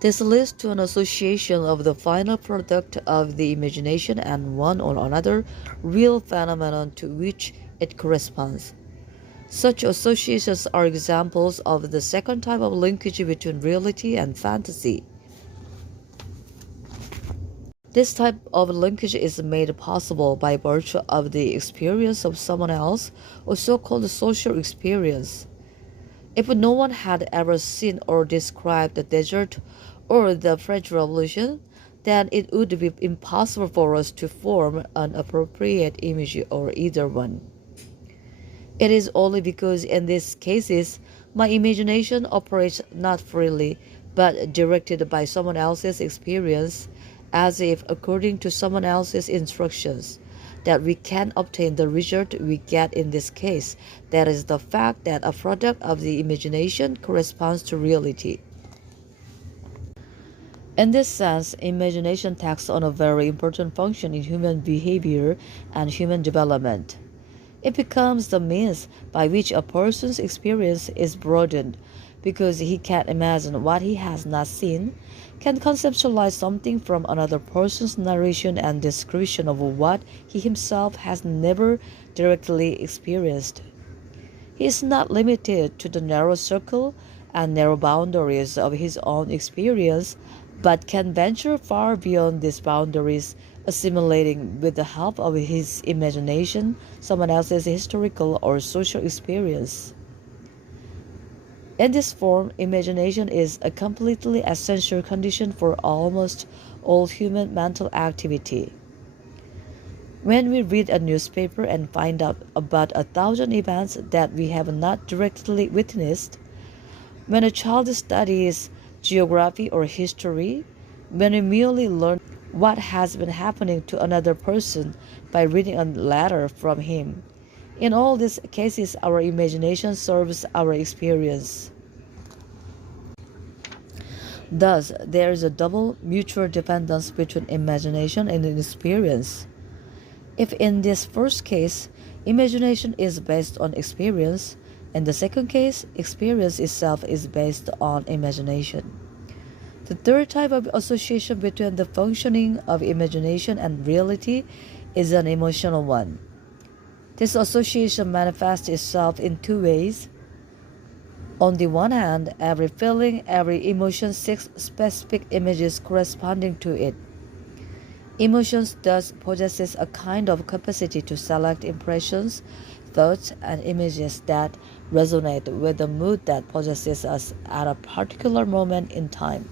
This leads to an association of the final product of the imagination and one or another real phenomenon to which it corresponds. Such associations are examples of the second type of linkage between reality and fantasy. This type of linkage is made possible by virtue of the experience of someone else, or so-called social experience. If no one had ever seen or described the desert or the French Revolution, then it would be impossible for us to form an appropriate image of either one. It is only because in these cases my imagination operates not freely but directed by someone else's experience, as if according to someone else's instructions, that we can obtain the result we get in this case. That is the fact that a product of the imagination corresponds to reality. In this sense, imagination takes on a very important function in human behavior and human development. It becomes the means by which a person's experience is broadened, because he can imagine what he has not seen, can conceptualize something from another person's narration and description of what he himself has never directly experienced. He is not limited to the narrow circle and narrow boundaries of his own experience, but can venture far beyond these boundaries, assimilating with the help of his imagination someone else's historical or social experience. In this form, imagination is a completely essential condition for almost all human mental activity. When we read a newspaper and find out about 1,000 events that we have not directly witnessed, when a child studies geography or history, when we merely learn what has been happening to another person by reading a letter from him, in all these cases our imagination serves our experience. Thus, there is a double mutual dependence between imagination and experience. If in this first case, imagination is based on experience, in the second case, experience itself is based on imagination. The third type of association between the functioning of imagination and reality is an emotional one. This association manifests itself in two ways. On the one hand, every feeling, every emotion seeks specific images corresponding to it. Emotions thus possesses a kind of capacity to select impressions, thoughts, and images that resonate with the mood that possesses us at a particular moment in time.